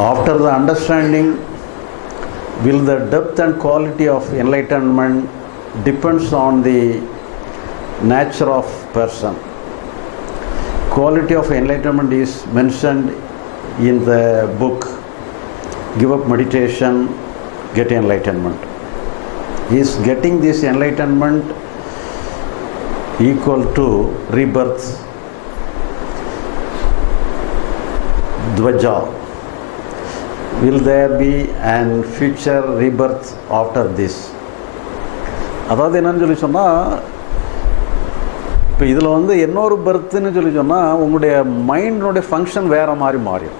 After the understanding, will the depth and quality of enlightenment depends on the nature of person. Quality of enlightenment is mentioned in the book Give Up Meditation, Get Enlightenment. Is getting this enlightenment equal to rebirth? Dvaja. Will there be and future rebirth after this அதாவது என்னன்னு சொல்லி சொன்னால் இப்போ இதில் வந்து இன்னொரு பர்த்துன்னு சொல்லி சொன்னால் உங்களுடைய மைண்டினுடைய ஃபங்க்ஷன் வேறு மாதிரி மாறிடும்.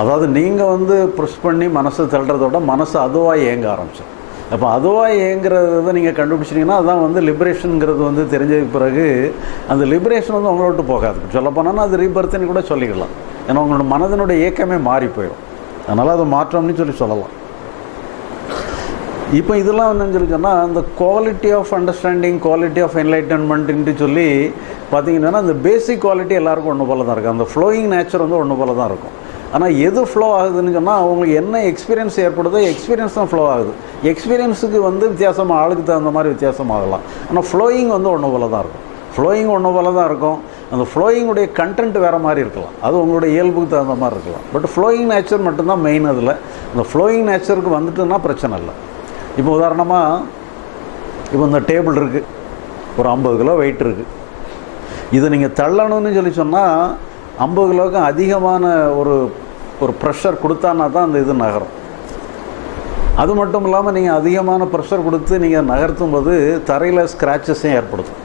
அதாவது நீங்கள் வந்து ப்ரெஸ் பண்ணி மனசை தள்ளுறதோட மனசு அதுவாக இயங்க ஆரம்பிச்சிடும். அப்போ அதுவாக இயங்குறத நீங்கள் கண்டுபிடிச்சிட்டிங்கன்னா அதுதான் வந்து லிபரேஷனுங்கிறது வந்து தெரிஞ்சதுக்கு பிறகு அந்த லிபரேஷன் வந்து உங்களை விட்டு போகாது. சொல்லப்போனால் அது ரீபர்த்துன்னு கூட சொல்லிக்கலாம். ஏன்னா உங்களோட மனதினுடைய இயக்கமே மாறி போயிடும். அதனால் அது மாற்றம்னு சொல்லி சொல்லலாம். இப்போ இதெல்லாம் என்னன்னு சொல்லி சொன்னால் அந்த quality of understanding quality of enlightenment சொல்லி பார்த்தீங்கன்னா அந்த பேசிக் குவாலிட்டி எல்லாருக்கும் ஒன்று போல தான் இருக்கும். அந்த ஃப்ளோயிங் நேச்சர் வந்து ஒன்று போல தான் இருக்கும். ஆனால் எது ஃப்ளோ ஆகுதுன்னு சொன்னால் அவங்களுக்கு என்ன எக்ஸ்பீரியன்ஸ் ஏற்படுதோ எக்ஸ்பீரியன்ஸ் தான் ஃப்ளோ ஆகுது. எக்ஸ்பீரியன்ஸுக்கு வந்து வித்தியாசமாக ஆளுக்கு தகுந்த மாதிரி வித்தியாசம் ஆகலாம் ஆனால் ஃப்ளோயிங் வந்து ஒன்று போல தான் இருக்கும். ஃப்ளோயிங் ஒன்று போல தான் இருக்கும். அந்த ஃப்ளோயிங்குடைய கண்டென்ட் வேறு மாதிரி இருக்கலாம். அது உங்களுடைய இயல்புக்கு தகுந்த மாதிரி இருக்கலாம். பட் ஃப்ளோயிங் நேச்சர் மட்டும்தான் மெயின் அதில். அந்த ஃப்ளோயிங் நேச்சருக்கு வந்துட்டுன்னா பிரச்சனை இல்லை. இப்போ உதாரணமாக இப்போ இந்த டேபிள் இருக்குது ஒரு ஐம்பது கிலோ வெயிட் இருக்குது இதை நீங்கள் தள்ளணும்னு சொல்லி சொன்னால் ஐம்பது கிலோவுக்கு அதிகமான ஒரு ஒரு ப்ரெஷர் கொடுத்தானா தான் அந்த இது நகரும். அது மட்டும் இல்லாமல் நீங்கள் அதிகமான ப்ரெஷர் கொடுத்து நீங்கள் நகர்த்தும் போது தரையில் ஸ்க்ராச்சஸையும் ஏற்படுத்தும்.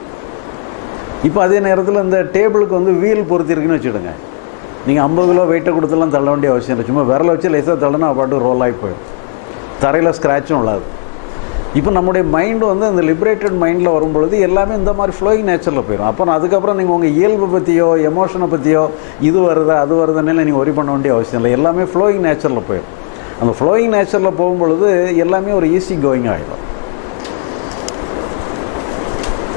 இப்போ அதே நேரத்தில் இந்த டேபிளுக்கு வந்து வீல் பொருத்திருக்குன்னு வச்சுடுங்க நீங்கள் ஐம்பது கிலோ வெயிட்டை கொடுத்துலாம் தள்ள வேண்டிய அவசியம் இல்லை. சும்மா விரலை வச்சு லேசாக தள்ளுனா பாட்டு ரோல் ஆகி போயிடும். தரையில் ஸ்க்ராச்சும் உள்ளாது. இப்போ நம்முடைய மைண்டு வந்து அந்த லிபரேட்டட் மைண்டில் வரும்பொழுது எல்லாமே இந்த மாதிரி ஃப்ளோயிங் நேச்சரில் போயிடும். அப்புறம் அதுக்கப்புறம் நீங்கள் உங்கள் இயல்பு பற்றியோ எமோஷனை பற்றியோ இது வருதா அது வருதுன்னு நீங்கள் ஒரி பண்ண வேண்டிய அவசியம் இல்லை. எல்லாமே ஃப்ளோயிங் நேச்சரில் போயிடும். அந்த ஃப்ளோயிங் நேச்சரில் போகும்பொழுது எல்லாமே ஒரு ஈஸி கோயிங் ஆகிடும்